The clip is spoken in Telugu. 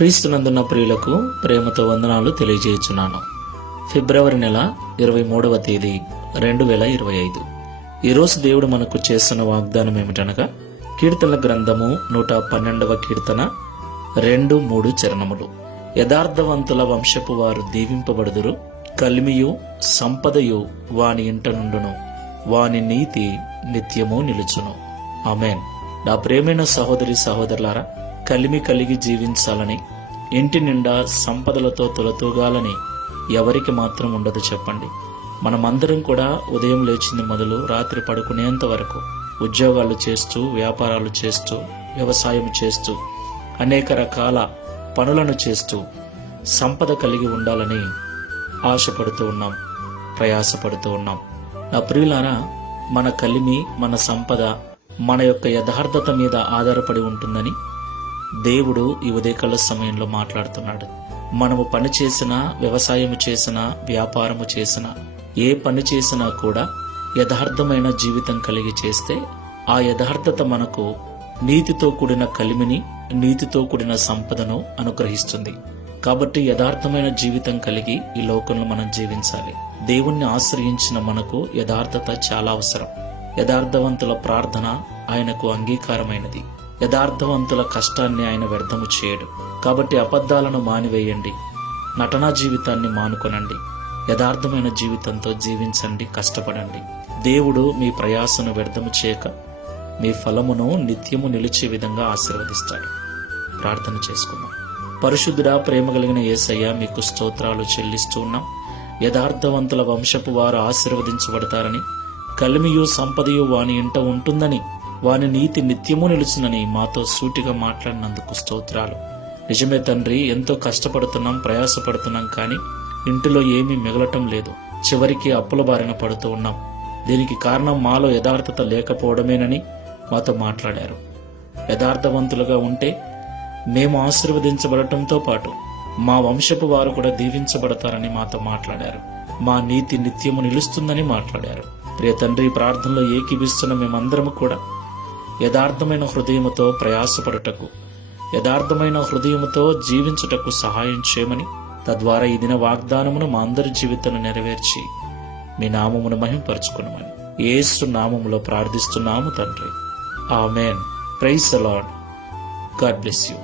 క్రీస్తునందున్న ప్రియులకు ప్రేమతో వందనాలు తెలియజేయుచున్నాను. ఫిబ్రవరి నెల 23వ తేదీ 2025. ఈరోజు దేవుడు మనకు చేస్తున్న వాగ్దానం ఏమిటనగా, కీర్తనల గ్రంథము 112వ కీర్తన 2-3 చరణములు. యథార్థవంతుల వంశపు వారు దీవింపబడుదురు, కలిమియు సంపదయు వాని ఇంట నుండును, వాని నీతి నిత్యము నిలుచును. ఆమేన్. నా ప్రేమైన సహోదరి సహోదరులారా, కలిమి కలిగి జీవించాలని, ఇంటి నిండా సంపదలతో తొలతూగాలని ఎవరికి మాత్రం ఉండదు చెప్పండి. మనమందరం కూడా ఉదయం లేచింది మొదలు రాత్రి పడుకునేంత వరకు ఉద్యోగాలు చేస్తూ, వ్యాపారాలు చేస్తూ, వ్యవసాయం చేస్తూ, అనేక రకాల పనులను చేస్తూ సంపద కలిగి ఉండాలని ఆశపడుతూ ఉన్నాం, ప్రయాసపడుతూ ఉన్నాం. నా ప్రియులారా, మన కలిమి, మన సంపద మన యొక్క యథార్థత మీద ఆధారపడి ఉంటుందని దేవుడు ఈ ఉదయకాల సమయంలో మాట్లాడుతున్నాడు. మనము పని చేసినా, వ్యవసాయం చేసినా, వ్యాపారము చేసినా, ఏ పని చేసినా కూడా యథార్థమైన జీవితం కలిగి చేస్తే ఆ యథార్థత మనకు నీతితో కూడిన కలిమిని, నీతితో కూడిన సంపదను అనుగ్రహిస్తుంది. కాబట్టి యథార్థమైన జీవితం కలిగి ఈ లోకంలో మనం జీవించాలి. దేవుణ్ణి ఆశ్రయించిన మనకు యథార్థత చాలా అవసరం. యథార్థవంతుల ప్రార్థన ఆయనకు అంగీకారమైనది. యథార్థవంతుల కష్టాన్ని ఆయన వ్యర్థము చేయడు. కాబట్టి అబద్ధాలను మానివేయండి, నటనా జీవితాన్ని మానుకొనండి, యథార్థమైన జీవితంతో జీవించండి, కష్టపడండి. దేవుడు మీ ప్రయాసను వ్యర్థము చేయక మీ ఫలమును నిత్యము నిలిచే విధంగా ఆశీర్వదిస్తాడు. ప్రార్థన చేసుకుందాం. పరిశుద్ధుడా, ప్రేమ కలిగిన యేసయ్య, మీకు స్తోత్రాలు చెల్లిస్తూ ఉన్నాం. యథార్థవంతుల వంశపు వారు ఆశీర్వదించబడతారని, కలిమియు సంపదయు వాని ఇంట ఉంటుందని, వాని నీతి నిత్యము నిలుచునని మాతో సూటిగా మాట్లాడినందుకు స్తోత్రాలు. నిజమే తండ్రి, ఎంతో కష్టపడుతున్నాం, ప్రయాసపడుతున్నాం, కానీ ఇంటిలో ఏమీ మిగలటం లేదు. చివరికి అప్పుల బారిన పడుతూ ఉన్నాం. దీనికి కారణం మాలో యథార్థత లేకపోవడమేనని మాతో మాట్లాడారు. యథార్థవంతులుగా ఉంటే మేము ఆశీర్వదించబడటంతో పాటు మా వంశపు వారు కూడా దీవించబడతారని మాతో మాట్లాడారు. మా నీతి నిత్యము నిలుస్తుందని మాట్లాడారు. ప్రియ తండ్రి, ప్రార్థనలో ఏకీభిస్తున్న మేమందరము కూడా యథార్థమైన హృదయముతో ప్రయాసపడుటకు, యథార్థమైన హృదయముతో జీవించుటకు సహాయం చేయమని, తద్వారా ఈ దిన వాగ్దానమును మా అందరి జీవితాన్ని నెరవేర్చి మీ నామమును మహింపరచుకున్నామని యేసు నామములో ప్రార్థిస్తున్నాము తండ్రి. ఆమేన్. Praise the lord. God bless you.